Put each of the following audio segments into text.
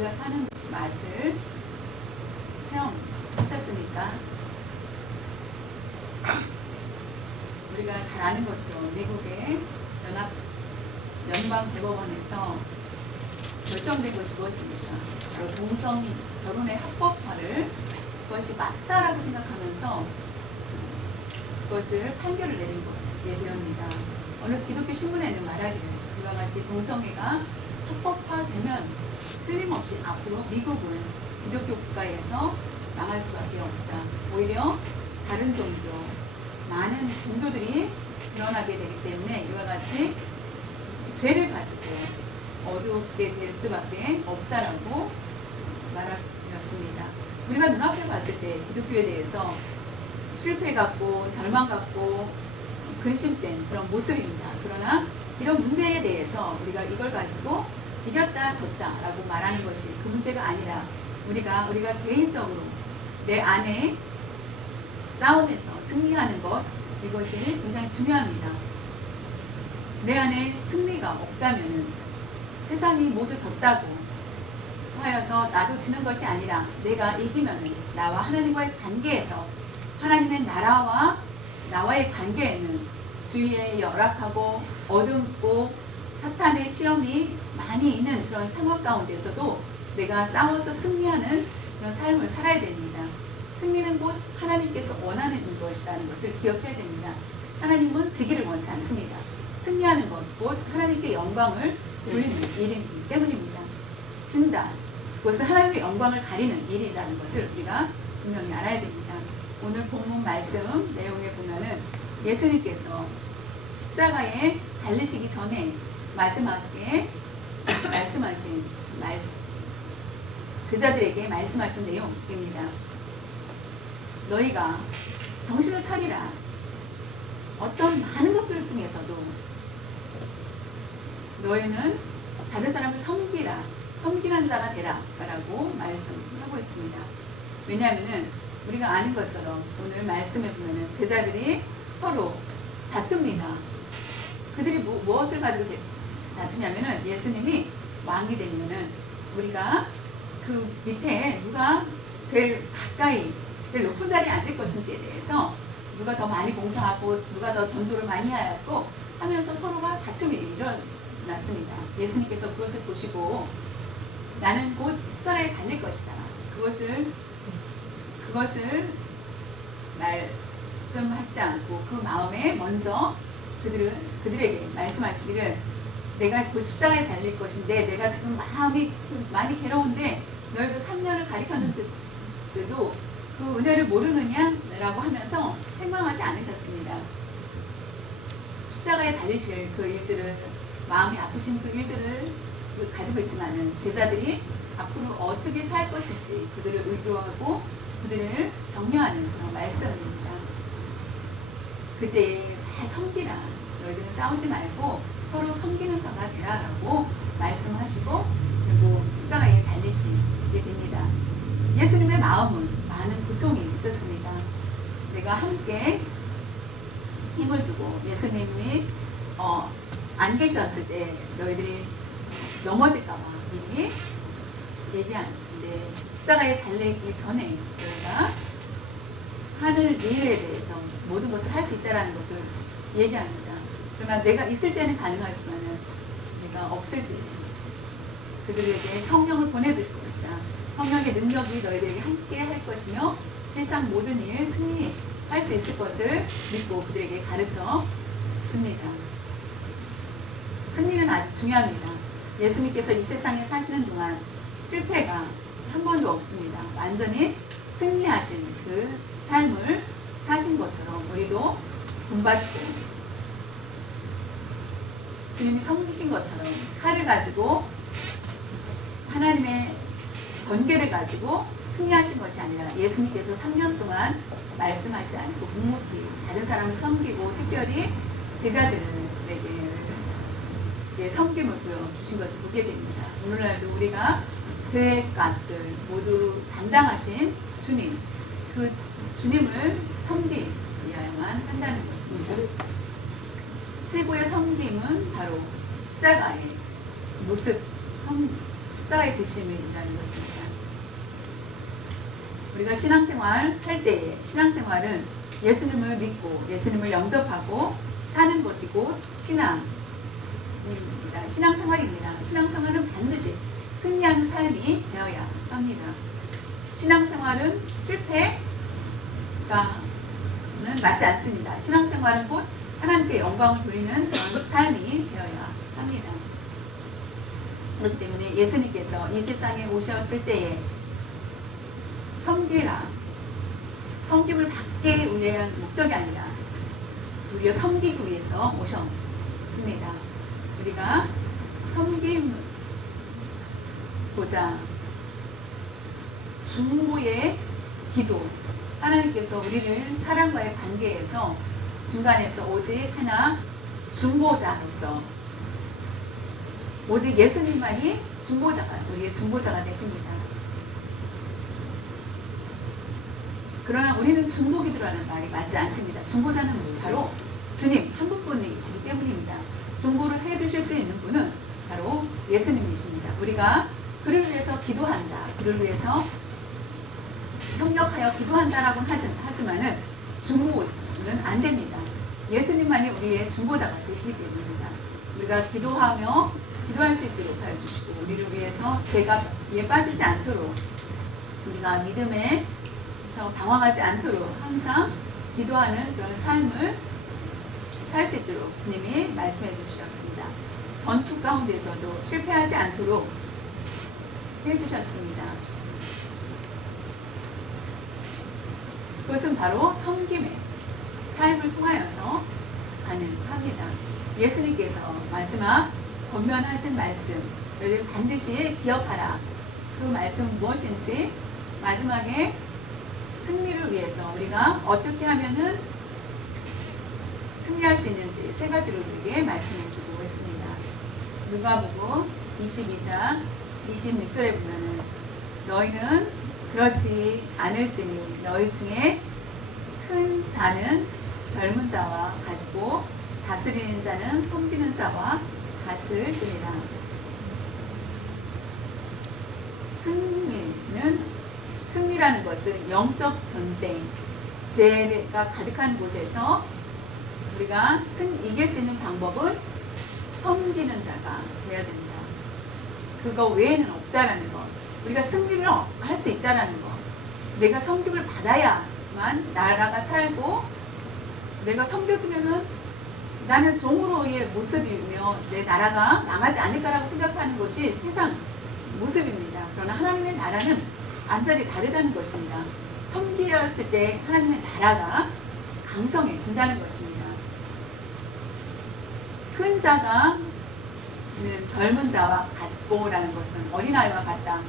우리가 사는 맛을 체험하셨습니까? 우리가 잘 아는 것처럼 미국의 연방대법원에서 결정된 것이 무엇입니까? 바로 동성 결혼의 합법화를 그것이 맞다라고 생각하면서 그것을 판결을 내린 것에 되옵니다. 어느 기독교 신문에는 말하기를 이와 같이 동성애가 합법화되면 틀림없이 앞으로 미국은 기독교 국가에서 망할 수밖에 없다. 오히려 다른 종교, 많은 종교들이 드러나게 되기 때문에 이와 같이 죄를 가지고 어둡게 될 수밖에 없다라고 말하였습니다. 우리가 눈앞에 봤을 때 기독교에 대해서 실패 같고 절망 같고 근심된 그런 모습입니다. 그러나 이런 문제에 대해서 우리가 이걸 가지고 이겼다 졌다라고 말하는 것이 그 문제가 아니라 우리가 개인적으로 내 안에 싸움에서 승리하는 것, 이것이 굉장히 중요합니다. 내 안에 승리가 없다면 세상이 모두 졌다고 하여서 나도 지는 것이 아니라 내가 이기면 나와 하나님과의 관계에서 하나님의 나라와 나와의 관계에는 주위에 열악하고 어둡고 사탄의 시험이 많이 있는 그런 상황 가운데서도 내가 싸워서 승리하는 그런 삶을 살아야 됩니다. 승리는 곧 하나님께서 원하는 것이라는 것을 기억해야 됩니다. 하나님은 지기를 원치 않습니다. 승리하는 것, 곧 하나님께 영광을 돌리는 일이기 때문입니다. 진다. 그것은 하나님의 영광을 가리는 일이라는 것을 우리가 분명히 알아야 됩니다. 오늘 본문 말씀 내용에 보면은 예수님께서 십자가에 달리시기 전에 마지막에 말씀하신 제자들에게 말씀하신 내용입니다. 너희가 정신을 차리라. 어떤 많은 것들 중에서도 너희는 다른 사람을 섬기라. 섬기는 자가 되라. 라고 말씀하고 있습니다. 왜냐하면 우리가 아는 것처럼 오늘 말씀에 보면 제자들이 서로 다툽니다. 그들이 무엇을 가지고 다투냐면은 예수님이 왕이 되면은 우리가 그 밑에 누가 제일 가까이 제일 높은 자리에 앉을 것인지에 대해서 누가 더 많이 봉사하고 누가 더 전도를 많이 하였고 하면서 서로가 다툼이 일어났습니다. 예수님께서 그것을 보시고 나는 곧 십자가에 달릴 것이다. 그것을 말씀하시지 않고 그 마음에 먼저 그들에게 말씀하시기를 내가 그 십자가에 달릴 것인데 내가 지금 마음이 많이 괴로운데 너희도 3년을 가리켰는데도 그 은혜를 모르느냐라고 하면서 책망하지 않으셨습니다. 십자가에 달리실 그 일들을 마음이 아프신 그 일들을 가지고 있지만은 제자들이 앞으로 어떻게 살 것인지 그들을 의도하고 그들을 격려하는 그런 말씀입니다. 그때 잘 섬기라. 너희들은 싸우지 말고 서로 섬기는 자가 되라라고 말씀하시고 그리고 십자가에 달리시게 됩니다. 예수님의 마음은 많은 고통이 있었습니다. 내가 함께 힘을 주고 예수님이 안 계셨을 때 너희들이 넘어질까봐 미리 얘기하는데 십자가에 달리기 전에 너희가 하늘 일에 대해서 모든 것을 할 수 있다는 것을 얘기합니다. 그러나 내가 있을 때는 가능하지만 내가 없을 때 그들에게 성령을 보내줄 것이다. 성령의 능력이 너희들에게 함께 할 것이며 세상 모든 일 승리할 수 있을 것을 믿고 그들에게 가르쳐 줍니다. 승리는 아주 중요합니다. 예수님께서 이 세상에 사시는 동안 실패가 한 번도 없습니다. 완전히 승리하신 그 삶을 사신 것처럼 우리도 본받고 주님이 섬기신 것처럼 칼을 가지고 하나님의 번개를 가지고 승리하신 것이 아니라 예수님께서 3년 동안 말씀하시지 않고 묵묵히 다른 사람을 섬기고 특별히 제자들에게 섬김을 보여주신 것을 보게 됩니다. 오늘날도 우리가 죄의 값을 모두 담당하신 주님, 그 주님을 섬기야만 한다는 것입니다. 최고의 섬김은 바로 십자가의 모습, 십자가의 지심이라는 것입니다. 우리가 신앙생활 할 때에 신앙생활은 예수님을 믿고 예수님을 영접하고 사는 것이 곧 신앙입니다. 신앙생활입니다. 신앙생활은 반드시 승리하는 삶이 되어야 합니다. 신앙생활은 실패가는 맞지 않습니다. 신앙생활은 곧 하나님께 영광을 돌리는 그런 삶이 되어야 합니다. 그렇기 때문에 예수님께서 이 세상에 오셨을 때에 섬기라, 섬김을 받기 위한 목적이 아니라 우리가 섬기기 위해서 오셨습니다. 우리가 섬김보자 중보의 기도, 하나님께서 우리를 사랑과의 관계에서 중간에서 오직 하나 중보자로서 오직 예수님만이 우리의 중보자가 되십니다. 그러나 우리는 중보기도라는 말이 맞지 않습니다. 중보자는 바로 주님 한 분뿐이시기 때문입니다. 중보를 해주실 수 있는 분은 바로 예수님이십니다. 우리가 그를 위해서 기도한다, 그를 위해서 협력하여 기도한다라고 하지만은 중보는 안 됩니다. 예수님만이 우리의 중보자가 되시기 때문입니다. 우리가 기도할 수 있도록 하여 주시고 우리를 위해서 죄에 빠지지 않도록 우리가 믿음에서 방황하지 않도록 항상 기도하는 그런 삶을 살 수 있도록 주님이 말씀해 주셨습니다. 전투 가운데서도 실패하지 않도록 해주셨습니다. 그것은 바로 섬김의 삶을 통하여서 가능합니다. 예수님께서 마지막 권면하신 말씀, 너희들 반드시 기억하라. 그 말씀은 무엇인지, 마지막에 승리를 위해서 우리가 어떻게 하면은 승리할 수 있는지 세 가지를 우리에게 말씀해 주고 있습니다. 누가복음 22장 26절에 보면은 너희는 그렇지 않을지니 너희 중에 큰 자는 젊은 자와 같고 다스리는 자는 섬기는 자와 같을지니라. 승리라는 것은 영적 전쟁, 죄가 가득한 곳에서 우리가 이길 수 있는 방법은 섬기는 자가 되어야 됩니다. 그거 외에는 없다라는 것. 우리가 승리를 할 수 있다라는 것. 내가 섬김을 받아야만 나라가 살고, 내가 섬겨주면은 나는 종으로의 모습이며 내 나라가 망하지 않을까라고 생각하는 것이 세상 모습입니다. 그러나 하나님의 나라는 완전히 다르다는 것입니다. 섬기었을 때 하나님의 나라가 강성해진다는 것입니다. 큰 자가 젊은 자와 같고라는 것은 어린아이와 같다.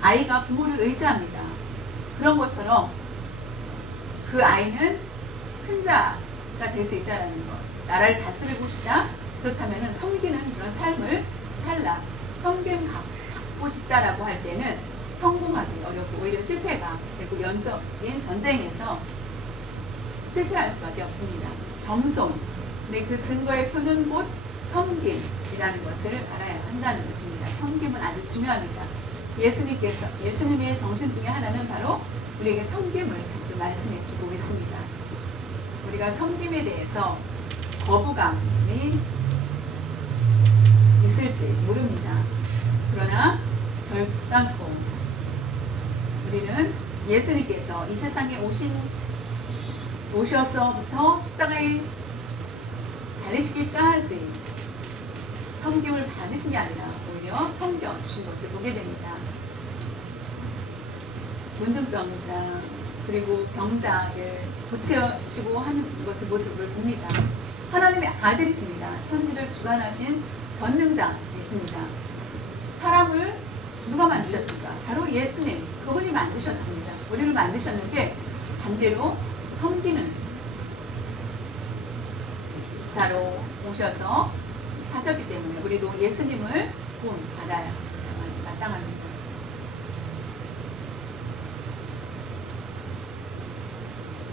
아이가 부모를 의지합니다. 그런 것처럼 그 아이는 큰 자가 될 수 있다는 것. 나라를 다스리고 싶다? 그렇다면 섬기는 그런 삶을 살라. 섬김 받고 싶다라고 할 때는 성공하기 어렵고 오히려 실패가 되고 영적인 전쟁에서 실패할 수밖에 없습니다. 겸손. 근데 그 증거의 표는 곧 섬김이라는 것을 알아야 한다는 것입니다. 섬김은 아주 중요합니다. 예수님의 정신 중에 하나는 바로 우리에게 섬김을 자주 말씀해 주고 있습니다. 우리가 섬김에 대해서 거부감이 있을지 모릅니다. 그러나 결단코 우리는 예수님께서 이 세상에 오셔서부터 십자가에 달리시기까지 섬김을 받으신 게 아니라 오히려 섬겨주신 것을 보게 됩니다. 문둥병자 그리고 병자를 고치시고 하는 것을 모습을 봅니다. 하나님의 아들이십니다. 천지를 주관하신 전능자이십니다. 사람을 누가 만드셨을까? 바로 예수님, 그분이 만드셨습니다. 우리를 만드셨는데 반대로 섬기는 자로 오셔서 사셨기 때문에 우리도 예수님을 구원받아야 마땅합니다.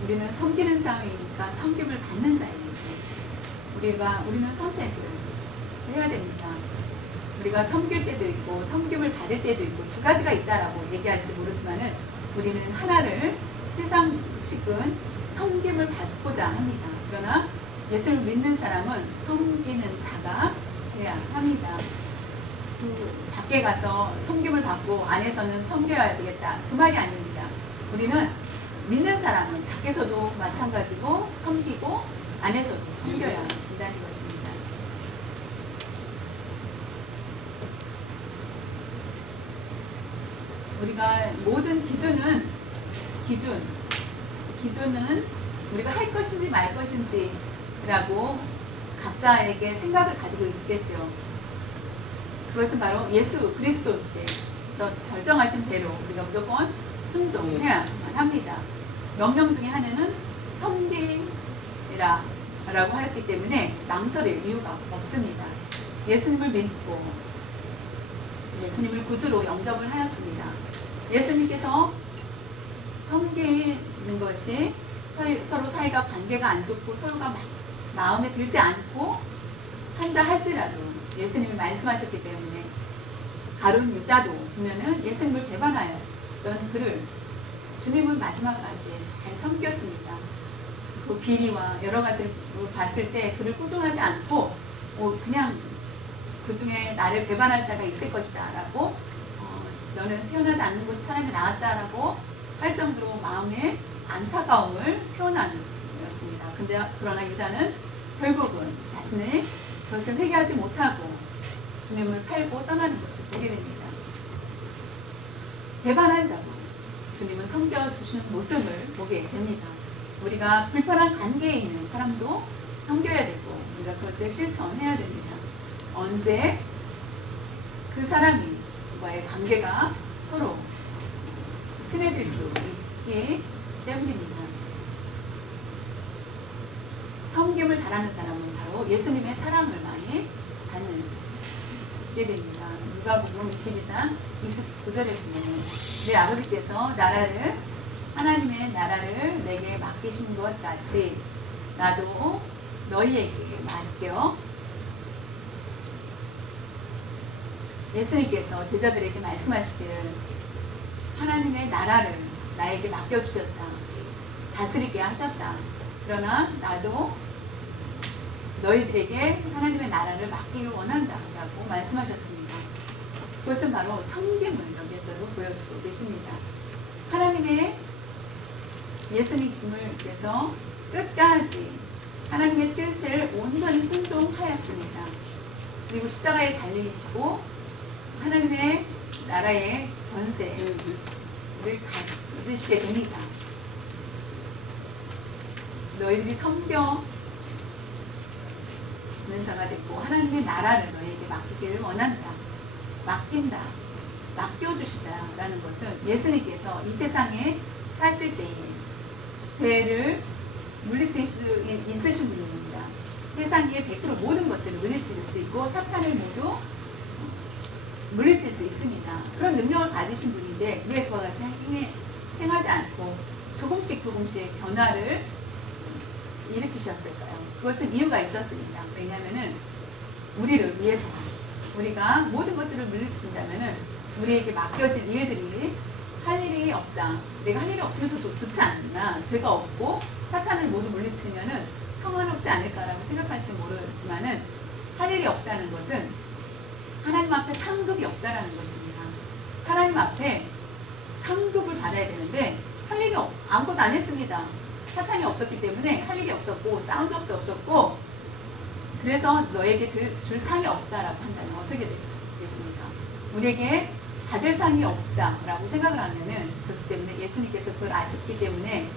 우리는 섬기는 자이니까 섬김을 받는 자입니다. 우리는 선택을 해야 됩니다. 우리가 섬길 때도 있고 섬김을 받을 때도 있고 두 가지가 있다라고 얘기할지 모르지만은 우리는 하나를 세상식은 섬김을 받고자 합니다. 그러나 예수를 믿는 사람은 섬기는 자가 돼야 합니다. 밖에 가서 섬김을 받고 안에서는 섬겨야 되겠다. 그 말이 아닙니다. 우리는 믿는 사람은 밖에서도 마찬가지고 섬기고 안에서도 섬겨야 된다는 것입니다. 우리가 모든 기준은 우리가 할 것인지 말 것인지 라고 각자에게 생각을 가지고 있겠죠. 그것은 바로 예수 그리스도께서 결정하신 대로 우리가 무조건 순종해야만 합니다. 명령 중에 하나는 섬기라 라고 하였기 때문에 망설일 이유가 없습니다. 예수님을 믿고 예수님을 구주로 영접을 하였습니다. 예수님께서 섬기는 것이 서로 사이가 관계가 안 좋고 서로가 마음에 들지 않고 한다 할지라도 예수님이 말씀하셨기 때문에 가룟 유다도 보면은 예수님을 배반하였던 그를 주님은 마지막까지 잘 섬겼습니다. 그 비리와 여러 가지를 봤을 때 그를 꾸중하지 않고 그냥 그 중에 나를 배반할 자가 있을 것이다 라고 너는 태어나지 않는 곳이 차라리 나았다라고 할 정도로 마음의 안타까움을 표현한 것이었습니다. 그러나 유다는 결국은 자신의 그것을 회개하지 못하고 주님을 팔고 떠나는 것을 보게 됩니다. 배반한 자도 주님은 섬겨주시는 모습을 보게 됩니다. 우리가 불편한 관계에 있는 사람도 섬겨야 되고 우리가 그것을 실천해야 됩니다. 언제 그 사람과의 관계가 서로 친해질 수 있기 때문입니다. 섬김을 잘하는 사람은 바로 예수님의 사랑을 많이 받게 됩니다. 누가복음 22장 29절에 보면 내 아버지께서 하나님의 나라를 내게 맡기신 것 같이 나도 너희에게 맡겨. 예수님께서 제자들에게 말씀하시기를 하나님의 나라를 나에게 맡겨주셨다. 다스리게 하셨다. 그러나 나도 너희들에게 하나님의 나라를 맡기를 원한다 라고 말씀하셨습니다. 그것은 바로 섬김을 여기서도 보여주고 계십니다. 하나님의 예수님께서 끝까지 하나님의 뜻을 온전히 순종하였습니다. 그리고 십자가에 달리시고 하나님의 나라의 권세를 가지시게 됩니다. 너희들이 섬겨는 자가 됐고 하나님의 나라를 너희에게 맡기기를 원한다. 맡긴다. 맡겨주시다라는 것은 예수님께서 이 세상에 사실 때에 죄를 물리칠 수 있으신 분입니다. 세상에 100% 모든 것들을 물리칠 수 있고 사탄을 모두 물리칠 수 있습니다. 그런 능력을 가지신 분인데 왜 그와 같이 행하지 않고 조금씩 변화를 일으키셨을까요? 그것은 이유가 있었습니다. 왜냐하면 우리를 위해서 우리가 모든 것들을 물리친다면 우리에게 맡겨진 일들이 할 일이 없다. 내가 할 일이 없으면 더 좋지 않나. 죄가 없고 사탄을 모두 물리치면은 평안롭지 않을까라고 생각할지 모르지만은 할 일이 없다는 것은 하나님 앞에 상급이 없다라는 것입니다. 하나님 앞에 상급을 받아야 되는데 할 일이 아무것도 안 했습니다. 사탄이 없었기 때문에 할 일이 없었고 싸운 적도 없었고 그래서 너에게 줄 상이 없다라고 한다면 어떻게 되겠습니까? 우리에게 받을 상이 없다라고 생각을 하면은 그렇기 때문에 예수님께서 그걸 아셨기 때문에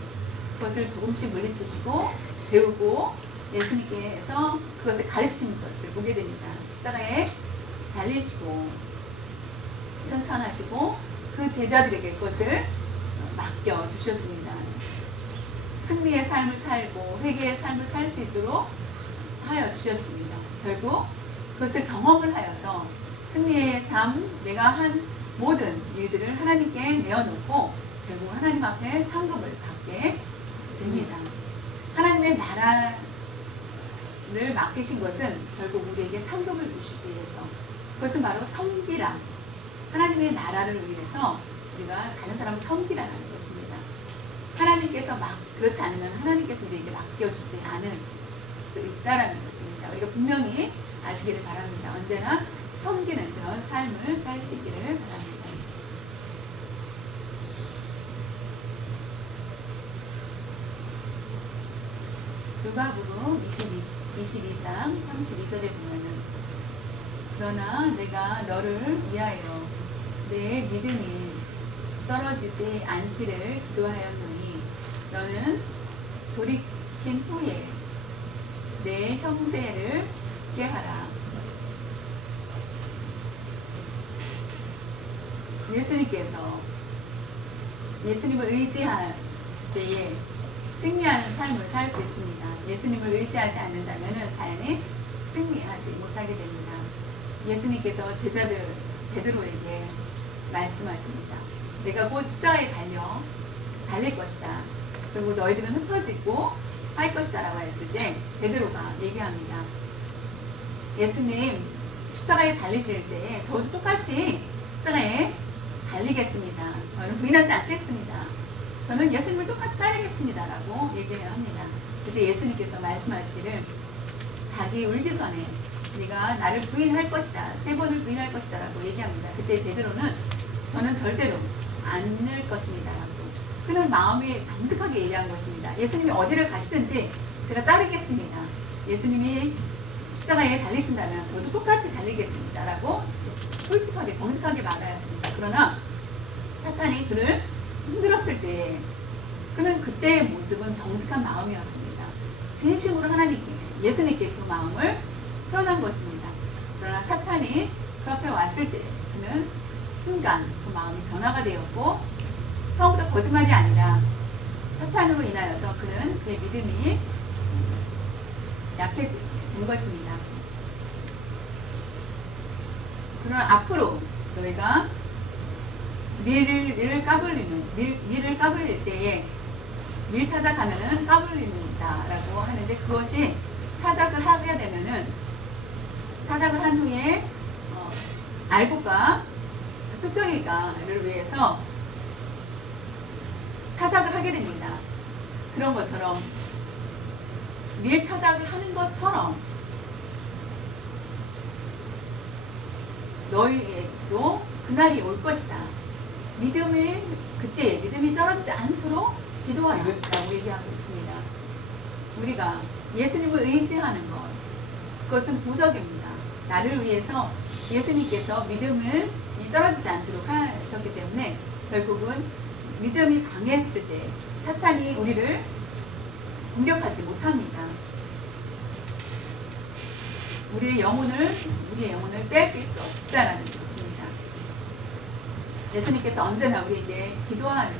그것을 조금씩 물리치시고 배우고 예수님께서 그것을 가르치는 것을 보게 됩니다. 십자가에 달리시고 승천하시고 그 제자들에게 그것을 맡겨주셨습니다. 승리의 삶을 살고 회개의 삶을 살 수 있도록 하여 주셨습니다. 결국 그것을 경험을 하여서 승리의 삶, 내가 한 모든 일들을 하나님께 내어놓고 결국 하나님 앞에 상급을 받게 됩니다. 하나님의 나라를 맡기신 것은 결국 우리에게 상급을 주시기 위해서 그것은 바로 섬기라. 하나님의 나라를 위해서 우리가 다른 사람을 섬기라는 것입니다. 하나님께서 막 그렇지 않으면 하나님께서 우리에게 맡겨주지 않을 수 있다라는 것입니다. 우리가 분명히 아시기를 바랍니다. 언제나 섬기는 그런 삶을 살 수 있기를 바랍니다. 누가복음 22장 32절에 보면은 그러나 내가 너를 위하여 내 믿음이 떨어지지 않기를 기도하였노니 너는 돌이킨 후에 내 형제를 죽게 하라. 예수님께서 예수님을 의지할 때에 승리하는 삶을 살 수 있습니다. 예수님을 의지하지 않는다면 자연히 승리하지 못하게 됩니다. 예수님께서 제자들 베드로에게 말씀하십니다. 내가 곧 십자가에 달릴 것이다. 그리고 너희들은 흩어지고 할 것이다 라고 했을 때 베드로가 얘기합니다. 예수님 십자가에 달리실 때 저도 똑같이 십자가에 달리겠습니다. 저는 부인하지 않겠습니다. 저는 예수님을 똑같이 따르겠습니다 라고 얘기를 합니다. 그때 예수님께서 말씀하시기를 닭이 울기 전에 네가 나를 부인할 것이다. 3번을 부인할 것이다 라고 얘기합니다. 그때 베드로는 저는 절대로 않을 것입니다 라고 그는 마음이 정직하게 얘기한 것입니다. 예수님이 어디를 가시든지 제가 따르겠습니다. 예수님이 십자가에 달리신다면 저도 똑같이 달리겠습니다 라고 솔직하게 정직하게 말하였습니다. 그러나 사탄이 그를 흔들었을 때 그는 그때의 모습은 정직한 마음이었습니다. 진심으로 하나님께 예수님께 그 마음을 표현한 것입니다. 그러나 사탄이 그 앞에 왔을 때 그는 순간 그 마음이 변화가 되었고 처음부터 거짓말이 아니라 사탄으로 인하여서 그는 그의 믿음이 약해진 것입니다. 그러나 앞으로 너희가 밀을 까불릴 때에 밀타작 하면은 까불린다라고 하는데 그것이 타작을 하게 되면은 타작을 한 후에 알고가 축정이가를 위해서 타작을 하게 됩니다. 그런 것처럼 밀타작을 하는 것처럼 너희에게도 그날이 올 것이다. 그때 믿음이 떨어지지 않도록 기도하라 라고 얘기하고 있습니다. 우리가 예수님을 의지하는 것, 그것은 보석입니다. 나를 위해서 예수님께서 믿음을 떨어지지 않도록 하셨기 때문에 결국은 믿음이 강했을 때 사탄이 우리를 공격하지 못합니다. 우리의 영혼을 뺏길 수 없다는 것입니다. 예수님께서 언제나 우리에게 기도하는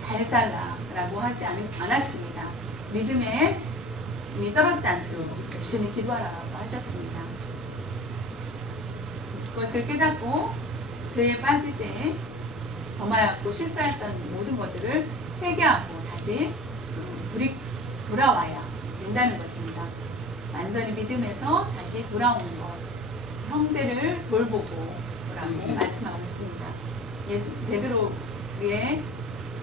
잘 살라라고 하지 않았습니다. 믿음이 떨어지지 않도록 열심히 기도하라고 하셨습니다. 그것을 깨닫고 죄에 빠지지 범하였고 실수했던 모든 것들을 회개하고 다시 돌아와야 된다는 것입니다. 완전히 믿음에서 다시 돌아오는 것, 형제를 돌보고 라고 말씀하고 있습니다. 베드로의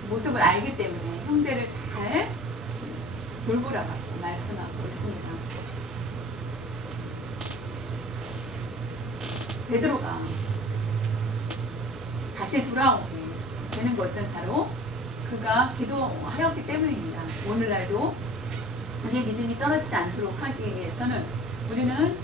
모습을 알기 때문에 형제를 잘 돌보라고 말씀하고 있습니다. 베드로가 다시 돌아오게 되는 것은 바로 그가 기도하였기 때문입니다. 오늘날도 우리의 믿음이 떨어지지 않도록 하기 위해서는 우리는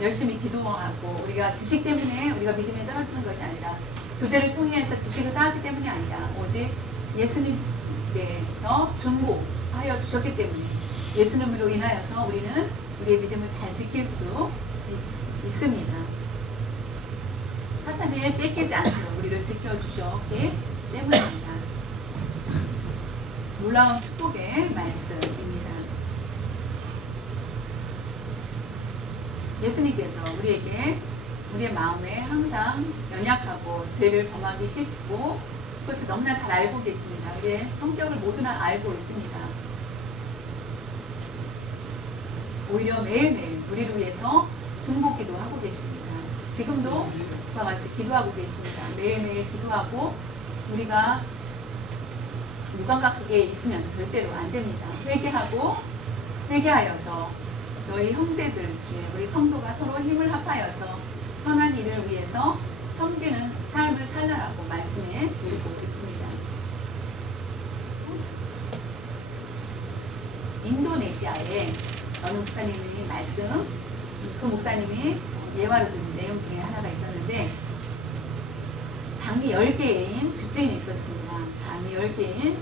열심히 기도하고 우리가 지식 때문에 우리가 믿음이 떨어지는 것이 아니라 교제를 통해서 지식을 쌓았기 때문이 아니라 오직 예수님께서 중보하여 주셨기 때문에 예수님으로 인하여서 우리는 우리의 믿음을 잘 지킬 수 있습니다. 사탄이 뺏기지 않도록 우리를 지켜주셨기 때문입니다. 놀라운 축복의 말씀입니다. 예수님께서 우리에게 우리의 마음에 항상 연약하고 죄를 범하기 쉽고 그것을 너무나 잘 알고 계십니다. 우리의 성격을 모두나 알고 있습니다. 오히려 매일매일 우리를 위해서 중보기도 하고 계십니다. 지금도 그와 같이 기도하고 계십니다. 매일매일 기도하고 우리가 무감각하게 있으면 절대로 안 됩니다. 회개하여서 너희 형제들 중에 우리 성도가 서로 힘을 합하여서 선한 일을 위해서 섬기는 삶을 살라라고 말씀해 주고 있습니다. 인도네시아에 어느 목사님이 그 목사님이 예화로 든 내용 중에 하나가 있었는데, 방이 10개인 집주인이 있었습니다. 방이 10개인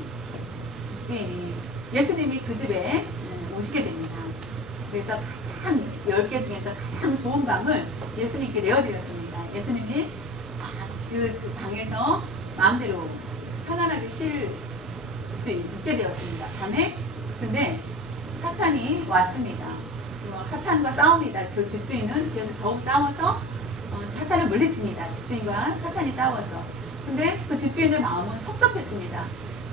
집주인이 예수님이 그 집에 오시게 됩니다. 그래서 가장 10개 중에서 가장 좋은 방을 예수님께 내어드렸습니다. 예수님이 그 방에서 마음대로 편안하게 쉴 수 있게 되었습니다. 밤에. 근데 사탄이 왔습니다. 사탄과 싸웁니다. 그 집주인은. 그래서 더욱 싸워서 사탄을 물리칩니다. 집주인과 사탄이 싸워서. 근데 그 집주인의 마음은 섭섭했습니다.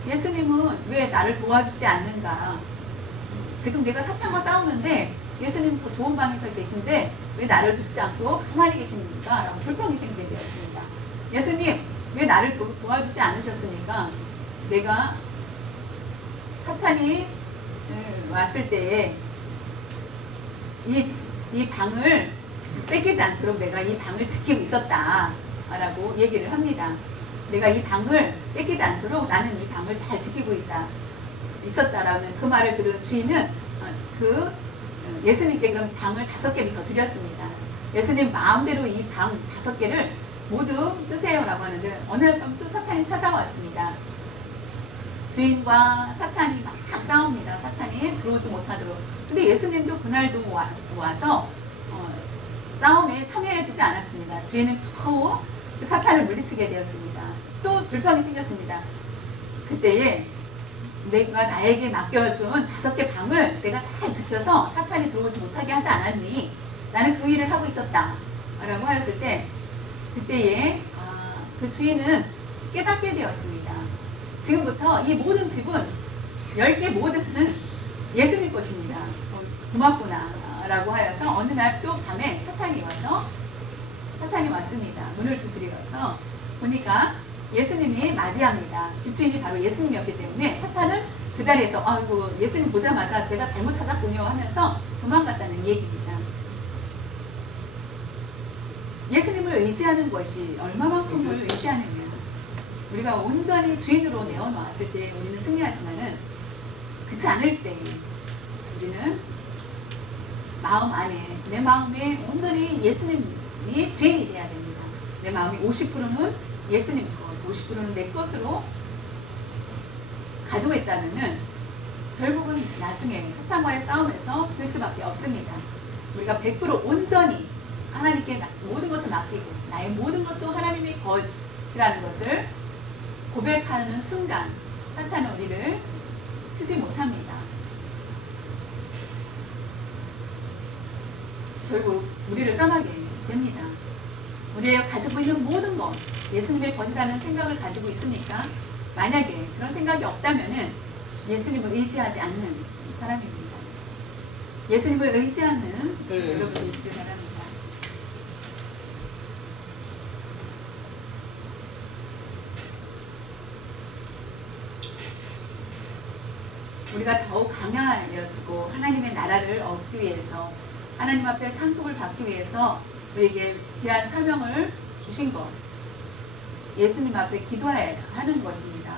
예수님은 왜 나를 도와주지 않는가? 지금 내가 사탄과 싸우는데 예수님 저 좋은 방에서 계신데 왜 나를 돕지 않고 가만히 계십니까? 라고 불평이 생기게 되었습니다. 예수님 왜 나를 도와주지 않으셨습니까? 내가 사탄이 왔을 때에 이 방을 뺏기지 않도록 내가 이 방을 지키고 있었다 라고 얘기를 합니다. 내가 이 방을 뺏기지 않도록 나는 이 방을 잘 지키고 있었다라는 그 말을 들은 주인은 예수님께 그럼 방을 5개를 더 드렸습니다. 예수님 마음대로 이 방 5개를 모두 쓰세요라고 하는데, 어느 날 밤 또 사탄이 찾아왔습니다. 주인과 사탄이 막 싸웁니다. 사탄이 들어오지 못하도록. 근데 예수님도 그날도 와서 싸움에 참여해주지 않았습니다. 주인은 겨우 사탄을 물리치게 되었습니다. 또 불평이 생겼습니다. 그때에 내가 나에게 맡겨준 5개 방을 내가 잘 지켜서 사탄이 들어오지 못하게 하지 않았니? 나는 그 일을 하고 있었다 라고 하였을 때, 그때에 그 주인은 깨닫게 되었습니다. 지금부터 이 모든 집은 10개 모든 예수님 것입니다. 고맙구나 라고 하여서 어느 날 또 밤에 사탄이 왔습니다. 문을 두드려서 보니까 예수님이 맞이합니다. 집주인이 바로 예수님이었기 때문에 사탄은 그 자리에서 아이고 예수님 보자마자 제가 잘못 찾았군요 하면서 도망갔다는 얘기입니다. 예수님을 의지하는 것이 얼마만큼을 의지하느냐. 우리가 온전히 주인으로 내어놓았을 때 우리는 승리하지만은 그렇지 않을 때 우리는 마음 안에, 내 마음에 온전히 예수님이 주인이 되어야 됩니다. 내 마음이 50%는 예수님 것, 50%는 내 것으로 가지고 있다면은 결국은 나중에 사탄과의 싸움에서 질 수밖에 없습니다. 우리가 100% 온전히 하나님께 모든 것을 맡기고 나의 모든 것도 하나님의 것이라는 것을 고백하는 순간 사탄은 우리를 치지 못합니다. 결국 우리를 떠나게 됩니다. 우리가 가지고 있는 모든 것, 예수님의 것이라는 생각을 가지고 있으니까 만약에 그런 생각이 없다면은 예수님을 의지하지 않는 사람입니다. 예수님을 의지하는 여러분 되시길 바랍니다. 우리가 더욱 강하여지고 하나님의 나라를 얻기 위해서, 하나님 앞에 상급을 받기 위해서 우리에게 귀한 사명을 주신 것, 예수님 앞에 기도해야 하는 것입니다.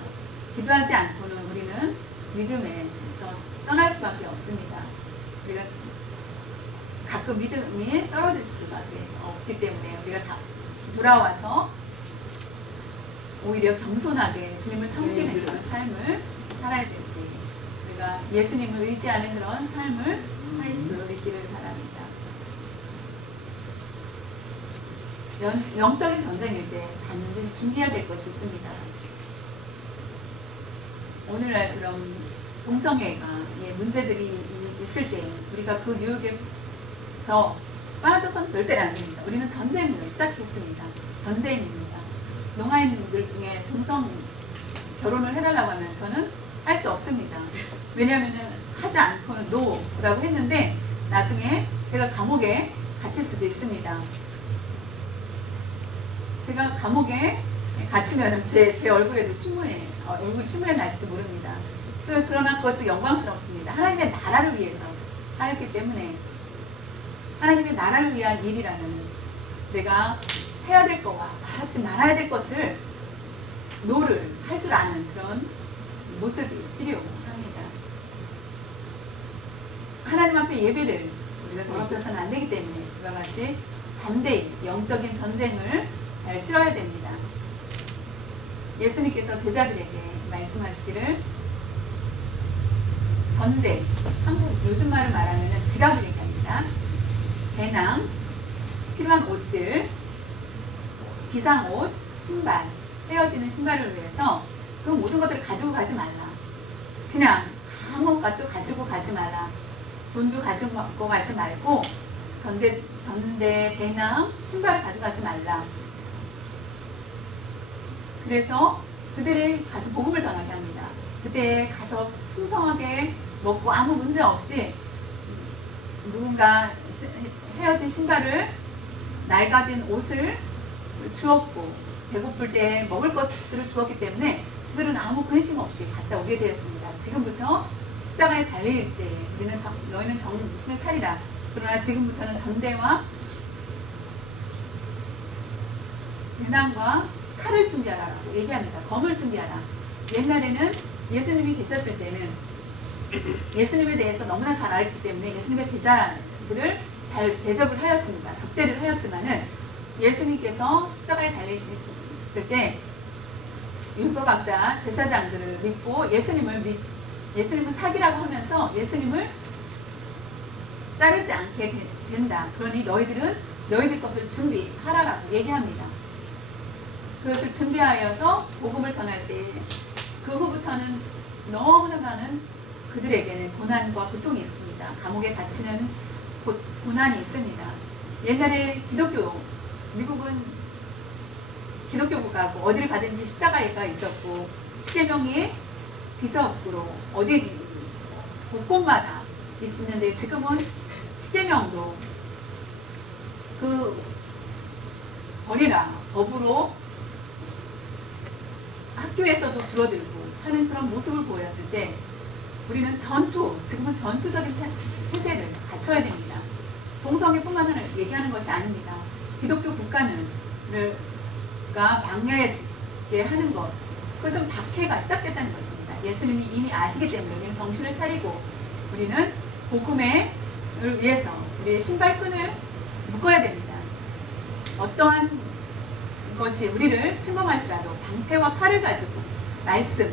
기도하지 않고는 우리는 믿음에서 떠날 수밖에 없습니다. 우리가 가끔 믿음이 떨어질 수밖에 없기 때문에 우리가 다시 돌아와서 오히려 겸손하게 주님을 섬기는 그런 삶을 살아야 될 때 우리가 예수님을 의지하는 그런 삶을 살 수 있기를 바랍니다. 영적인 전쟁일 때 반드시 준비해야 될 것이 있습니다. 오늘날처럼 동성애가의 문제들이 있을 때 우리가 그 유혹에서 빠져선 절대 안 됩니다. 우리는 전쟁을 시작했습니다. 전쟁입니다. 농아인들 중에 동성 결혼을 해달라고 하면서는 할 수 없습니다. 왜냐하면 하지 않고는 노라고 했는데 나중에 제가 감옥에 갇힐 수도 있습니다. 제가 감옥에 갇히면 제 얼굴에도 얼굴 신문에 날지도 모릅니다. 그러나 그것도 영광스럽습니다. 하나님의 나라를 위해서 하였기 때문에 하나님의 나라를 위한 일이라는 내가 해야 될 거와 하지 말아야 될 것을 노를 할 줄 아는 그런 모습이 필요합니다. 하나님 앞에 예배를 우리가 더럽혀서는 안 되기 때문에 그와 같이 담대히 영적인 전쟁을 잘 치러야 됩니다. 예수님께서 제자들에게 말씀하시기를 전대, 한국 요즘 말을 말하면 지갑을 얘기합니다. 배낭, 필요한 옷들, 비상옷, 신발, 헤어지는 신발을 위해서 그 모든 것들을 가지고 가지 말라. 그냥 아무것도 가지고 가지 말라. 돈도 가지고 가지 말고 전대, 배낭, 신발을 가져가지 말라. 그래서 그들이 가서 복음을 전하게 합니다. 그때 가서 풍성하게 먹고 아무 문제 없이 누군가 헤어진 신발을 낡아진 옷을 주었고 배고플 때 먹을 것들을 주었기 때문에 그들은 아무 근심 없이 갔다 오게 되었습니다. 지금부터 십자가에 달릴 때 너희는 정신을 차리라. 그러나 지금부터는 전대와 배낭과 칼을 준비하라고 얘기합니다. 검을 준비하라. 옛날에는 예수님이 계셨을 때는 예수님에 대해서 너무나 잘 알았기 때문에 예수님의 제자들을 잘 대접을 하였습니다. 접대를 하였지만은 예수님께서 십자가에 달리셨을 때 율법학자 제사장들을 믿고 예수님은 사기라고 하면서 예수님을 따르지 않게 된다. 그러니 너희들 것을 준비하라라고 얘기합니다. 그것을 준비하여서 복음을 전할 때 그 후부터는 너무나 많은 그들에게는 고난과 고통이 있습니다. 감옥에 갇히는 고난이 있습니다. 옛날에 미국은 기독교 국가고 어디를 가든지 십자가가 있었고 십계명이 비석으로 어디 곳곳마다 있는데 지금은 십계명도 그 버리라 법으로 학교에서도 줄어들고 하는 그런 모습을 보였을 때 우리는 지금은 전투적인 태세를 갖춰야 됩니다. 동성애뿐만을 얘기하는 것이 아닙니다. 기독교 국가가 망려해지게 하는 것, 그것은 박해가 시작됐다는 것입니다. 예수님이 이미 아시기 때문에 우리는 정신을 차리고 우리는 복음을 위해서 우리의 신발끈을 묶어야 됩니다. 어떠한 것이 우리를 침범할지라도 방패와 칼을 가지고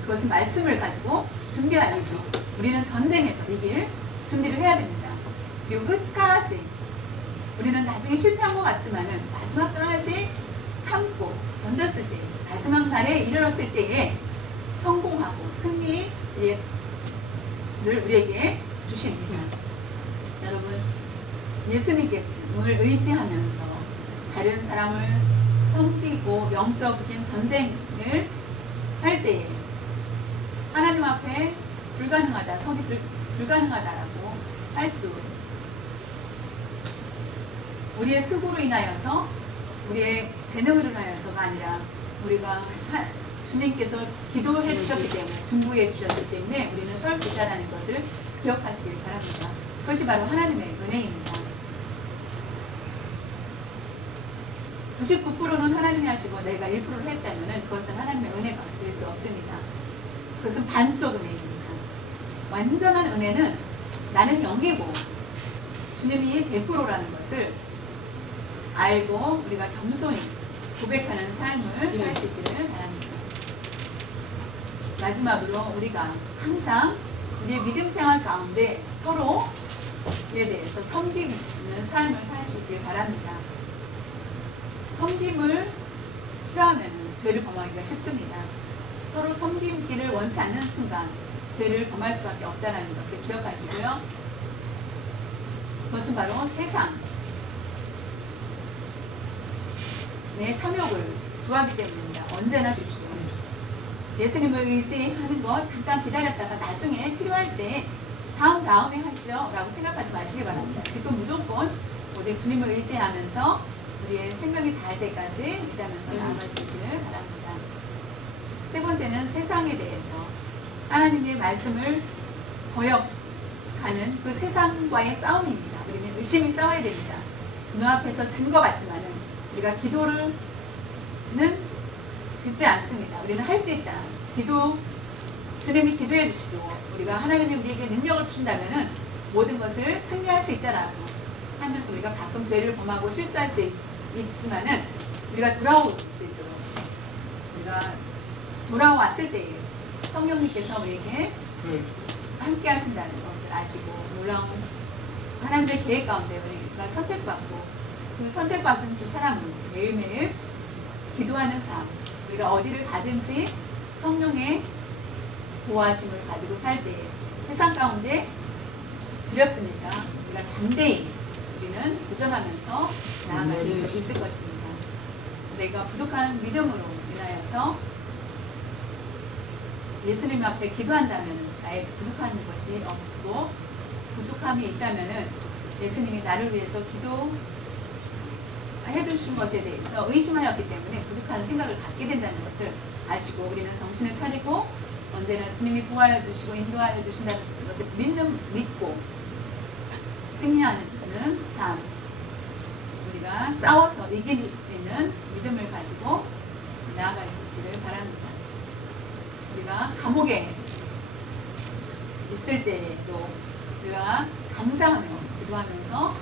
그것은 말씀을 가지고 준비하여서 우리는 전쟁에서 이길 준비를 해야 됩니다. 그리고 끝까지 우리는 나중에 실패한 것 같지만은 마지막까지 참고 견뎠을 때 마지막 날에 이르렀을 때에 성공하고 승리를 우리에게 주십니다. 여러분, 예수님을 의지하면서 다른 사람을 섬기고 영적인 전쟁을 할 때에 하나님 앞에 불가능하다라고 할 수, 우리의 수고로 인하여서 우리의 재능으로 인하여서가 아니라 우리가 주님께서 기도해 주셨기 때문에 중보해 주셨기 때문에 우리는 설 수 있다는 것을 기억하시길 바랍니다. 그것이 바로 하나님의 은혜입니다. 99%는 하나님이 하시고 내가 1%를 했다면 그것은 하나님의 은혜가 될 수 없습니다. 그것은 반쪽 은혜입니다. 완전한 은혜는 나는 0이고 주님이 100%라는 것을 알고 우리가 겸손히 고백하는 삶을 살 수 있기를 바랍니다. 마지막으로 우리가 항상 우리의 믿음 생활 가운데 서로에 대해서 섬기는 삶을 살 수 있기를 바랍니다. 섬김을 싫어하면 죄를 범하기가 쉽습니다. 서로 섬기기를 원치 않는 순간 죄를 범할 수밖에 없다는 것을 기억하시고요. 그것은 바로 세상 내 탐욕을 좋아하기 때문입니다. 언제나 주십시오. 예수님을 의지하는 것 잠깐 기다렸다가 나중에 필요할 때 다음에 하죠 라고 생각하지 마시기 바랍니다. 지금 무조건 오직 주님을 의지하면서 우리의 생명이 닿을 때까지 의지하면서 나아갈 수 있기를 바랍니다. 세 번째는 세상에 대해서 하나님의 말씀을 거역하는 그 세상과의 싸움입니다. 우리는 의심이 싸워야 됩니다. 눈앞에서 증거 같지만은 우리가 기도는 짓지 않습니다. 우리는 할 수 있다. 주님이 기도해 주시고 우리가 하나님이 우리에게 능력을 주신다면은 모든 것을 승리할 수 있다라고 하면서 우리가 가끔 죄를 범하고 실수할 수 있지만은 우리가 돌아올 수 있도록 우리가 돌아왔을 때에 성령님께서 우리에게 함께 하신다는 것을 아시고 놀라운 하나님의 계획 가운데 우리가 선택받고 그 선택받은 그 사람은 매일매일 기도하는 삶, 우리가 어디를 가든지 성령의 보호하심을 가지고 살 때 세상 가운데 두렵습니까? 우리가 담대히 우리는 도전하면서 나아갈 수 있을 것입니다. 내가 부족한 믿음으로 인하여서 예수님 앞에 기도한다면 나의 부족한 것이 없고 부족함이 있다면 예수님이 나를 위해서 기도해 주신 것에 대해서 의심하였기 때문에 부족한 생각을 갖게 된다는 것을 아시고 우리는 정신을 차리고 언제나 주님이 보호하여 주시고 인도하여 주신다는 것을 믿고 승리하는 삶, 우리가 싸워서 이길 수 있는 믿음을 가지고 나아갈 수 있기를 바랍니다. 우리가 감옥에 있을 때에도 우리가 감사하며 기도하면서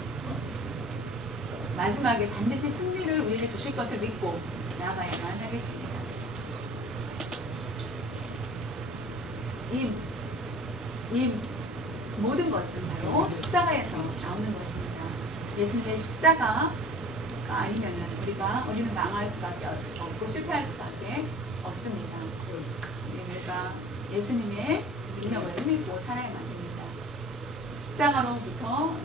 마지막에 반드시 승리를 우리에게 주실 것을 믿고 나아가야만 하겠습니다. 이 모든 것은 바로 십자가에서 나오는 것입니다. 예수님의 십자가가 아니면 우리는 망할 수밖에 없고 실패할 수밖에 없습니다. 우리가 예수님의 능력을 믿고 살아야만 됩니다. 십자가로부터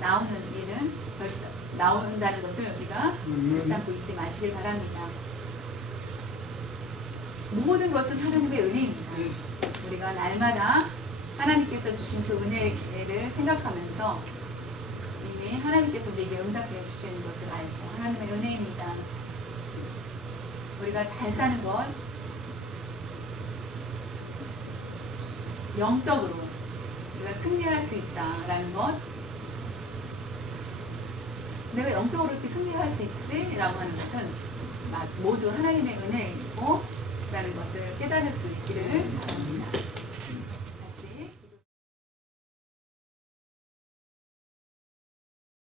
나온다는 것을 우리가 결단코 잊지 마시길 바랍니다. 모든 것은 하나님의 은혜입니다. 우리가 날마다 하나님께서 주신 그 은혜를 생각하면서 이미 하나님께서 우리에게 응답해 주시는 것을 알고 하나님의 은혜입니다. 우리가 잘 사는 것, 영적으로 우리가 승리할 수 있다라는 것, 내가 영적으로 이렇게 승리할 수 있지? 라고 하는 것은 모두 하나님의 은혜이고 라는 것을 깨달을 수 있기를 바랍니다.